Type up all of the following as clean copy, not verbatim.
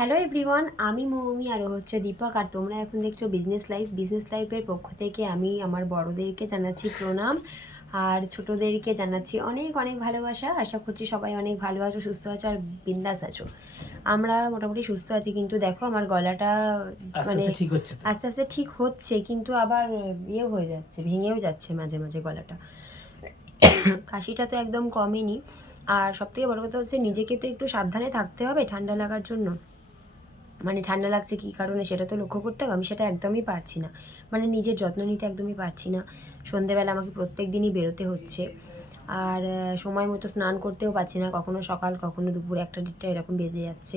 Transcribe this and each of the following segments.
Hello everyone, আমি মৌমি আর ও হচ্ছে দীপক। আর তোমরা এখন দেখছো বিজনেস লাইফের পক্ষ থেকে আমি আমার বড়দেরকে জানাচ্ছি প্রণাম, আর ছোটদেরকে জানাচ্ছি অনেক অনেক ভালোবাসা। আশা করছি সবাই অনেক ভালো আছো, সুস্থ আছো আর বিন্দাস আছো। আমরা মোটামুটি সুস্থ আছি, কিন্তু দেখো আমার গলাটা আস্তে মানে আস্তে ঠিক হচ্ছে তো। আস্তে আস্তে ঠিক হচ্ছে, কিন্তু আবার ইয়ে হয়ে যাচ্ছে, ভেঙেও যাচ্ছে মাঝে মাঝে গলাটা। কাশিটা তো একদম কমেনি। আর সবথেকে বড় কথা হচ্ছে নিজেকে তো একটু সাবধানে থাকতে হবে ঠান্ডা লাগার জন্য। মানে ঠান্ডা লাগছে কী কারণে সেটা তো লক্ষ্য করতে হবে, আমি সেটা একদমই পারছি না। মানে নিজের যত্ন নিতে একদমই পারছি না। সন্ধেবেলা আমাকে প্রত্যেক দিনই বেরোতে হচ্ছে। আর সময় মতো স্নান করতেও পারছি না, কখনো সকাল কখনো দুপুর 1টা 1:30 এরকম বেজে যাচ্ছে।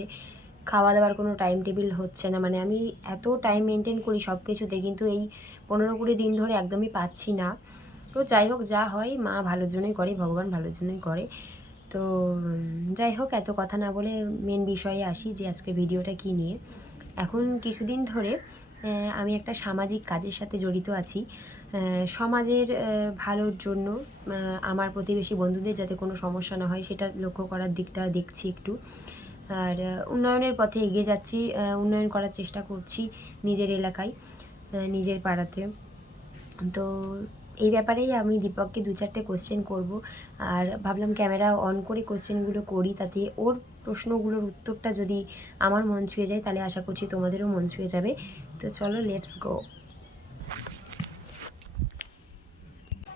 খাওয়া দাওয়ার কোনো টাইম টেবিল হচ্ছে না, মানে আমি এত টাইম মেনটেন করি সব কিছুতে, কিন্তু এই 15-20 দিন ধরে একদমই পাচ্ছি না। তো যাই হোক, যা হয় মা ভালোর জন্যই করে, ভগবান ভালোর জন্যই করে। তো যাই হোক, এত কথা না বলে মেন বিষয়ে আসি যে আজকে ভিডিওটা কী নিয়ে। এখন কিছুদিন ধরে আমি একটা সামাজিক কাজের সাথে জড়িত আছি। সমাজের ভালোর জন্য আমার প্রতিবেশী বন্ধুদের যাতে কোনো সমস্যা না হয় সেটা লক্ষ্য করার দিকটা দেখছি একটু। আর উন্নয়নের পথে এগিয়ে যাচ্ছি, উন্নয়ন করার চেষ্টা করছি নিজের এলাকায়, নিজের পাড়াতে। তো এই ব্যাপারেই আমি দীপককে 2-4টে কোশ্চেন করব। আর ভাবলাম ক্যামেরা অন করে কোশ্চেনগুলো করি, তাতে ওর প্রশ্নগুলোর উত্তরটা যদি আমার মন ছুঁয়ে যায় তাহলে আশা করছি তোমাদেরও মন ছুঁয়ে যাবে। তো চলো, লেটস গো।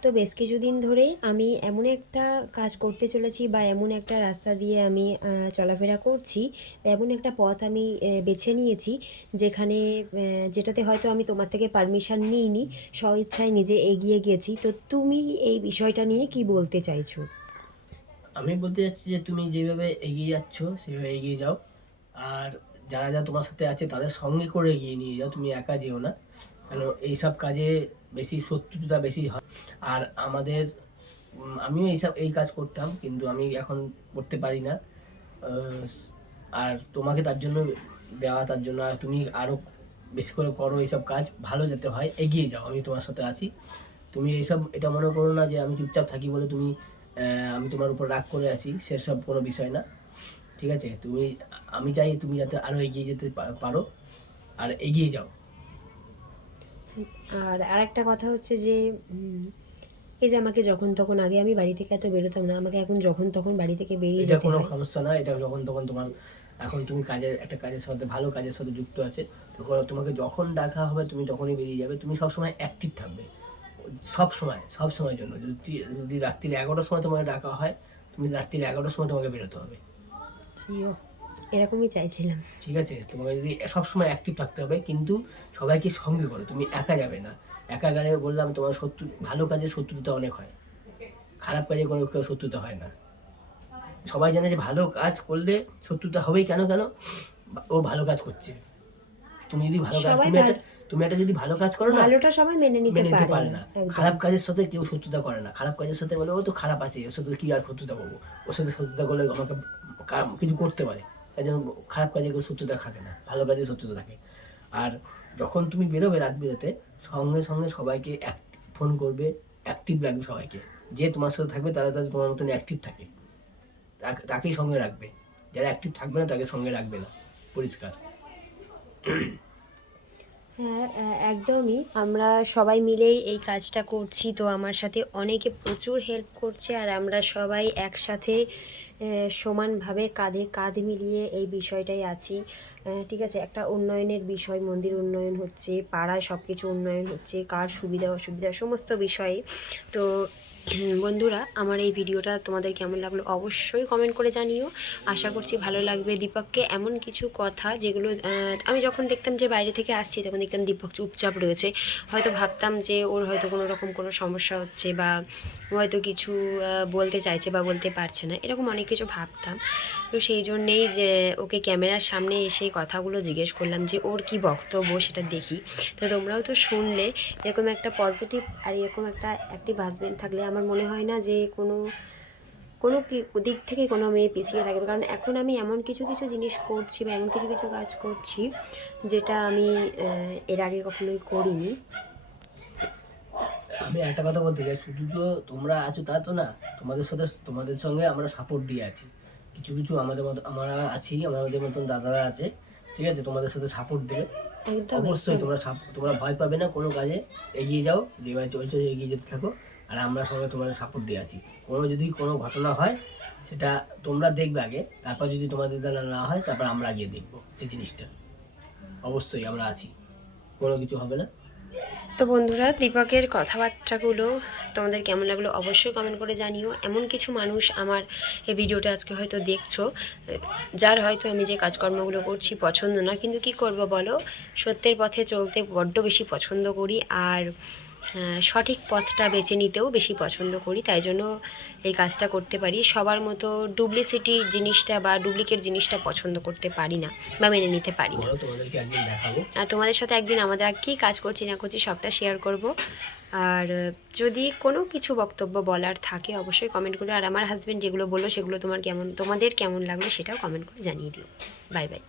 তো বেশ কিছুদিন ধরেই আমি এমন একটা কাজ করতে চলেছি, বা এমন একটা রাস্তা দিয়ে আমি চলাফেরা করছি, বা এমন একটা পথ আমি বেছে নিয়েছি যেখানে যেটাতে হয়তো আমি তোমার থেকে পারমিশন নিইনি, স্বইচ্ছায় নিজে এগিয়ে গেছি। তো তুমি এই বিষয়টা নিয়ে কি বলতে চাইছো? আমি বলতে চাচ্ছি যে তুমি যেভাবে এগিয়ে যাচ্ছ সেভাবে এগিয়ে যাও। আর যারা যারা তোমার সাথে আছে তাদের সঙ্গে করে এগিয়ে নিয়ে যাও, তুমি একা যেও না। কেন এইসব কাজে বেশি শত্রুতা বেশি হয়। আর আমাদের আমিও এই কাজ করতাম, কিন্তু আমি এখন করতে পারি না। আহ, আর তোমাকে তার জন্য দেওয়া, তার জন্য আর তুমি আরও বেশি করে করো এইসব কাজ, ভালো যেতে হয়, এগিয়ে যাও, আমি তোমার সাথে আছি। তুমি এইসব এটা মনে করো না যে আমি চুপচাপ থাকি বলে তুমি আমি তোমার উপর রাগ করে আছি, সেসব কোনো বিষয় না। ঠিক আছে, তুমি, আমি চাই তুমি যাতে আরও এগিয়ে যেতে পারো, আর এগিয়ে যাও। আর আরেকটা কথা হচ্ছে যে এই যে আমাকে যখন তখন, আগে আমি বাড়ি থেকে এত বেরোতাম না, আমাকে এখন যখন তখন বাড়ি থেকে বেরিয়ে এটা যেতে কোনো হয়। সমস্যা না, এটা যখন তখন তোমার, এখন তুমি একটা কাজের সাথে, ভালো কাজের সাথে যুক্ত আছে, তো তোমাকে যখন ডাকা হবে তুমি তখনই বেরিয়ে যাবে। তুমি সবসময় অ্যাক্টিভ থাকবে, সব সময়ের জন্য। যদি যদি রাত্রির 11টার সময় তোমাকে ডাকা হয়, তুমি রাত্রির 11টার সময় তোমাকে বেরোতে হবে। জিও, এরকমই চাইছিলাম। ঠিক আছে, তোমাকে যদি সবসময় অ্যাক্টিভ থাকতে হবে, কিন্তু সবাইকে সঙ্গে করো, তুমি একা যাবে না। একা গেলে বললাম তোমার ভালো কাজে শত্রুতা অনেক হয়, খারাপ কাজে কোনো কেউ শত্রুতা হয় না। সবাই জানে যে ভালো কাজ করলে শত্রুতা হবেই, কেন কেন ও ভালো কাজ করছে। তুমি যদি ভালো কাজ, সবাই তুমি একটা যদি ভালো কাজ করো না, ভালোটা সবাই মেনে নিতে মেনে নিতে পারে পারে না না। একদম। খারাপ কাজের সাথে কেউ শত্রুতা করে না, খারাপ কাজের সাথে বলে ও তো খারাপ আছে, ওর সাথে কি আর শত্রুতা করবো, ওর সাথে শত্রুতা করলে আমাকে কিছু করতে পারে। তাই জন্য খারাপ কাজে কেউ শত্রুতা থাকে না, ভালো কাজে শত্রুতা থাকে। আর যখন তুমি বেরোবে রাত বেরোতে, সঙ্গে সঙ্গে সবাইকে ফোন করবে, অ্যাক্টিভ রাখবে সবাইকে। যে তোমার সাথে থাকবে তারা তারা তোমার মতন অ্যাক্টিভ থাকে, তাকেই সঙ্গে রাখবে। যারা অ্যাক্টিভ থাকবে না তাকে সঙ্গে রাখবে না, পরিষ্কার। হ্যাঁ, একদমই। আমরা সবাই মিলেই এই কাজটা করছি, তো আমার সাথে অনেকে প্রচুর হেল্প করছে, আর আমরা সবাই একসাথে সমানভাবে কাঁধে কাঁধ মিলিয়ে এই বিষয়টাই আছি। ঠিক আছে, একটা উন্নয়নের বিষয়, মন্দির উন্নয়ন হচ্ছে, পাড়ায় সব কিছু উন্নয়ন হচ্ছে, কার সুবিধা অসুবিধা সমস্ত বিষয়ে। তো বন্ধুরা, আমার এই ভিডিওটা তোমাদের কেমন লাগলো অবশ্যই কমেন্ট করে জানিও। আশা করছি ভালো লাগবে। দীপককে এমন কিছু কথা যেগুলো আমি যখন দেখতাম যে বাইরে থেকে আসছি তখন দেখতাম দীপক চুপচাপ রয়েছে, হয়তো ভাবতাম যে ওর হয়তো কোনো রকম কোনো সমস্যা হচ্ছে, বা হয়তো কিছু বলতে চাইছে বা বলতে পারছে না, এরকম অনেক কিছু ভাবতাম। তো সেই জন্যেই যে ওকে ক্যামেরার সামনে এসে কথাগুলো জিজ্ঞেস করলাম যে ওর কি বক্তব্য সেটা দেখি। তো তোমরাও তো শুনলে, এরকম একটা পজিটিভ আর এরকম একটা অ্যাক্টিভ হাজব্যান্ড থাকলে আমার মনে হয় না যে কোনো কোনো দিক থেকে কোনো মেয়ে পিছিয়ে থাকবে। কারণ এখন আমি এমন কিছু কিছু জিনিস করছি, বা এমন কিছু কিছু কাজ করছি যেটা আমি এর আগে কখনোই করিনি। আমি একটা কথা বলতে চাই, শুধু তো তোমরা আছো তা তো না, তোমাদের সঙ্গে আমরা সাপোর্ট দিয়ে আছি। কিছু কিছু আমাদের মতো আমরা আছি, আমাদের মতন দাদারা আছে, ঠিক আছে, তোমাদের সাথে সাপোর্ট দেবে। একদম অবশ্যই তোমরা ভয় পাবে না কোনো কাজে, এগিয়ে যাও, যেভাবে চলছো এগিয়ে যেতে থাকো। আর আমরা সঙ্গে তোমাদের সাপোর্ট দিয়ে আছি। যদি কোনো ঘটনা হয় সেটা তোমরা দেখবে আগে, তারপর যদি তোমাদের দ্বারা না হয় তারপর আমরা গিয়ে দেখবো সেই জিনিসটা। অবশ্যই আমরা আছি, কোনো কিছু হবে না। তো বন্ধুরা, দীপকের কথাবার্তাগুলো তোমাদের কেমন লাগলো অবশ্যই কমেন্ট করে জানিও। এমন কিছু মানুষ আমার এই ভিডিওটা আজকে হয়তো দেখছো, যার হয়তো আমি যে কাজকর্মগুলো করছি পছন্দ না, কিন্তু কি করব বলো, সত্যের পথে চলতে বড্ড বেশি পছন্দ করি, আর সঠিক পথটা বেছে নিতেও বেশি পছন্দ করি। তাই জন্য এই কাজটা করতে পারি। সবার মতো ডুপ্লিসিটি জিনিসটা বা ডুপ্লিকেট জিনিসটা পছন্দ করতে পারি না বা মেনে নিতে পারি না। তোমাদেরকে একদিন দেখাবো, আর তোমাদের সাথে একদিন আমাদের কী কাজ করছি না করছি সবটা শেয়ার করব। আর যদি কোনো কিছু বক্তব্য বলার থাকে অবশ্যই কমেন্ট করো। আর আমার হাজব্যান্ড যেগুলো বললো সেগুলো তোমাদের কেমন লাগলো সেটাও কমেন্ট করে জানিয়ে দিও। Bye bye.